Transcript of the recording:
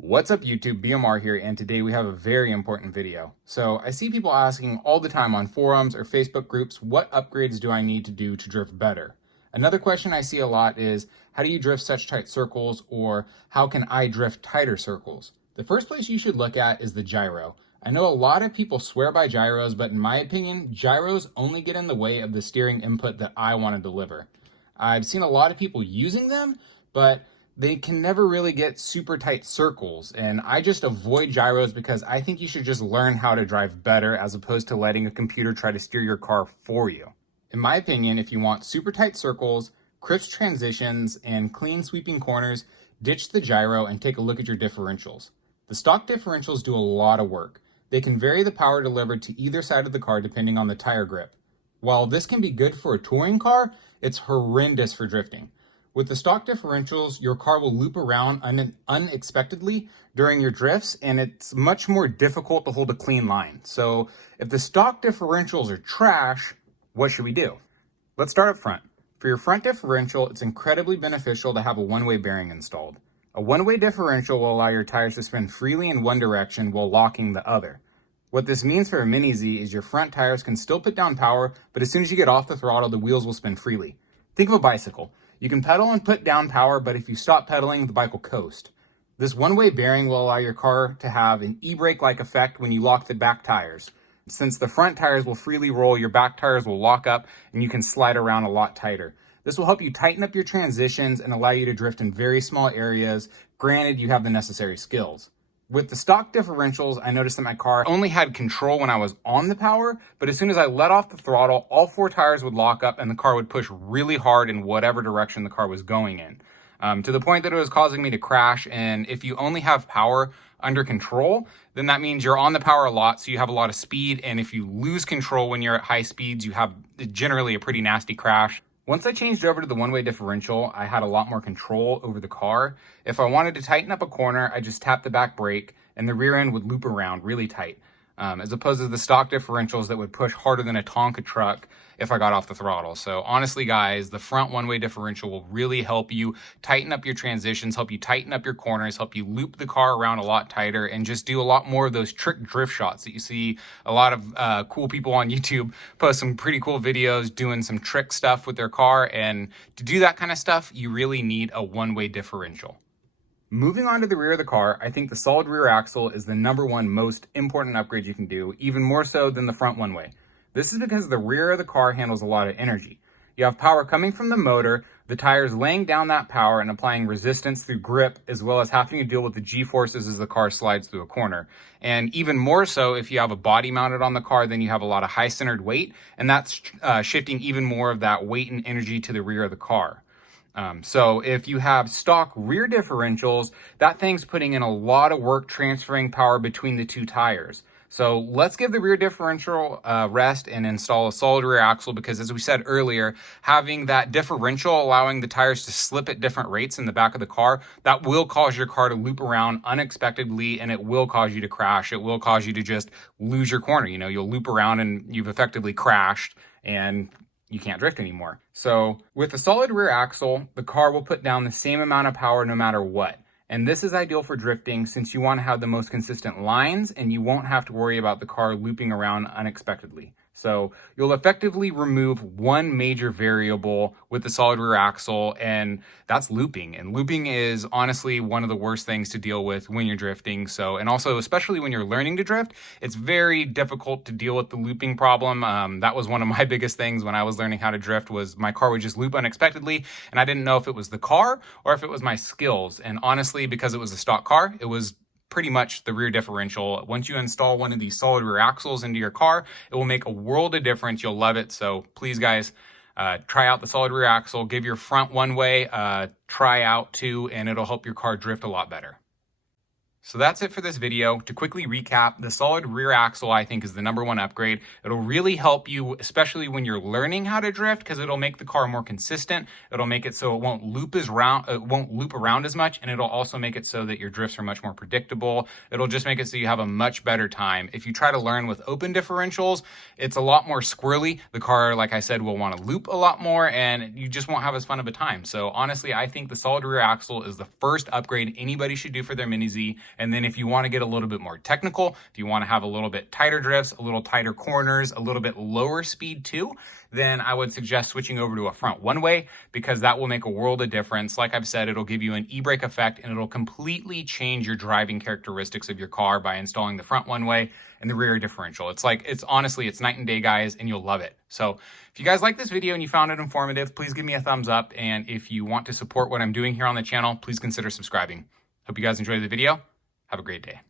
What's up YouTube, BMR here, and today we have a very important video. So I see people asking all the time on forums or Facebook groups, what upgrades do I need to do to drift better? Another question I see a lot is, how do you drift such tight circles, or how can I drift tighter circles? The first place you should look at is the gyro. I know a lot of people swear by gyros, but in my opinion, gyros only get in the way of the steering input that I want to deliver. I've seen a lot of people using them, but they can never really get super tight circles, and I just avoid gyros because I think you should just learn how to drive better as opposed to letting a computer try to steer your car for you. In my opinion, if you want super tight circles, crisp transitions, and clean sweeping corners, ditch the gyro and take a look at your differentials. The stock differentials do a lot of work. They can vary the power delivered to either side of the car depending on the tire grip. While this can be good for a touring car, it's horrendous for drifting. With the stock differentials, your car will loop around unexpectedly during your drifts, and it's much more difficult to hold a clean line. So if the stock differentials are trash, what should we do? Let's start up front. For your front differential, it's incredibly beneficial to have a one-way bearing installed. A one-way differential will allow your tires to spin freely in one direction while locking the other. What this means for a Mini Z is your front tires can still put down power, but as soon as you get off the throttle, the wheels will spin freely. Think of a bicycle. You can pedal and put down power, but if you stop pedaling, the bike will coast. This one-way bearing will allow your car to have an e-brake-like effect when you lock the back tires. Since the front tires will freely roll, your back tires will lock up and you can slide around a lot tighter. This will help you tighten up your transitions and allow you to drift in very small areas, granted you have the necessary skills. With the stock differentials, I noticed that my car only had control when I was on the power, but as soon as I let off the throttle, all four tires would lock up and the car would push really hard in whatever direction the car was going in, to the point that it was causing me to crash. And if you only have power under control, then that means you're on the power a lot, so you have a lot of speed, and if you lose control when you're at high speeds, you have generally a pretty nasty crash. Once I changed over to the one-way differential, I had a lot more control over the car. If I wanted to tighten up a corner, I just tapped the back brake and the rear end would loop around really tight, as opposed to the stock differentials that would push harder than a Tonka truck if I got off the throttle. So honestly, guys, the front one-way differential will really help you tighten up your transitions, help you tighten up your corners, help you loop the car around a lot tighter, and just do a lot more of those trick drift shots that you see a lot of cool people on YouTube post some pretty cool videos doing some trick stuff with their car. And to do that kind of stuff, you really need a one-way differential. Moving on to the rear of the car, I think the solid rear axle is the #1 most important upgrade you can do, even more so than the front one-way. This is because the rear of the car handles a lot of energy. You have power coming from the motor, the tires laying down that power and applying resistance through grip, as well as having to deal with the G-forces as the car slides through a corner. And even more so if you have a body mounted on the car, then you have a lot of high-centered weight, and that's shifting even more of that weight and energy to the rear of the car. So if you have stock rear differentials, that thing's putting in a lot of work transferring power between the two tires. So let's give the rear differential rest and install a solid rear axle, because as we said earlier, having that differential allowing the tires to slip at different rates in the back of the car, that will cause your car to loop around unexpectedly, and it will cause you to crash. It will cause you to just lose your corner. You know, you'll loop around and you've effectively crashed and you can't drift anymore. So with a solid rear axle, the car will put down the same amount of power no matter what. And this is ideal for drifting since you want to have the most consistent lines and you won't have to worry about the car looping around unexpectedly. So you'll effectively remove one major variable with the solid rear axle, and that's looping. And looping is honestly one of the worst things to deal with when you're drifting. So, and also especially when you're learning to drift, it's very difficult to deal with the looping problem. That was one of my biggest things when I was learning how to drift, was my car would just loop unexpectedly, and I didn't know if it was the car or if it was my skills. And honestly, because it was a stock car, it was pretty much the rear differential. Once you install one of these solid rear axles into your car, it will make a world of difference. You'll love it. So please, guys, try out the solid rear axle. Give your front one-way try out too, and it'll help your car drift a lot better. So that's it for this video. To quickly recap, the solid rear axle I think is the #1 upgrade. It'll really help you, especially when you're learning how to drift, because it'll make the car more consistent. It'll make it so it won't loop around as much, and it'll also make it so that your drifts are much more predictable. It'll just make it so you have a much better time. If you try to learn with open differentials, it's a lot more squirrely. The car, like I said, will want to loop a lot more, and you just won't have as fun of a time. So honestly, I think the solid rear axle is the first upgrade anybody should do for their Mini Z. And then if you want to get a little bit more technical, if you want to have a little bit tighter drifts, a little tighter corners, a little bit lower speed too, then I would suggest switching over to a front one-way, because that will make a world of difference. Like I've said, it'll give you an e-brake effect, and it'll completely change your driving characteristics of your car by installing the front one-way and the rear differential. It's honestly, it's night and day, guys, and you'll love it. So if you guys like this video and you found it informative, please give me a thumbs up. And if you want to support what I'm doing here on the channel, please consider subscribing. Hope you guys enjoyed the video. Have a great day.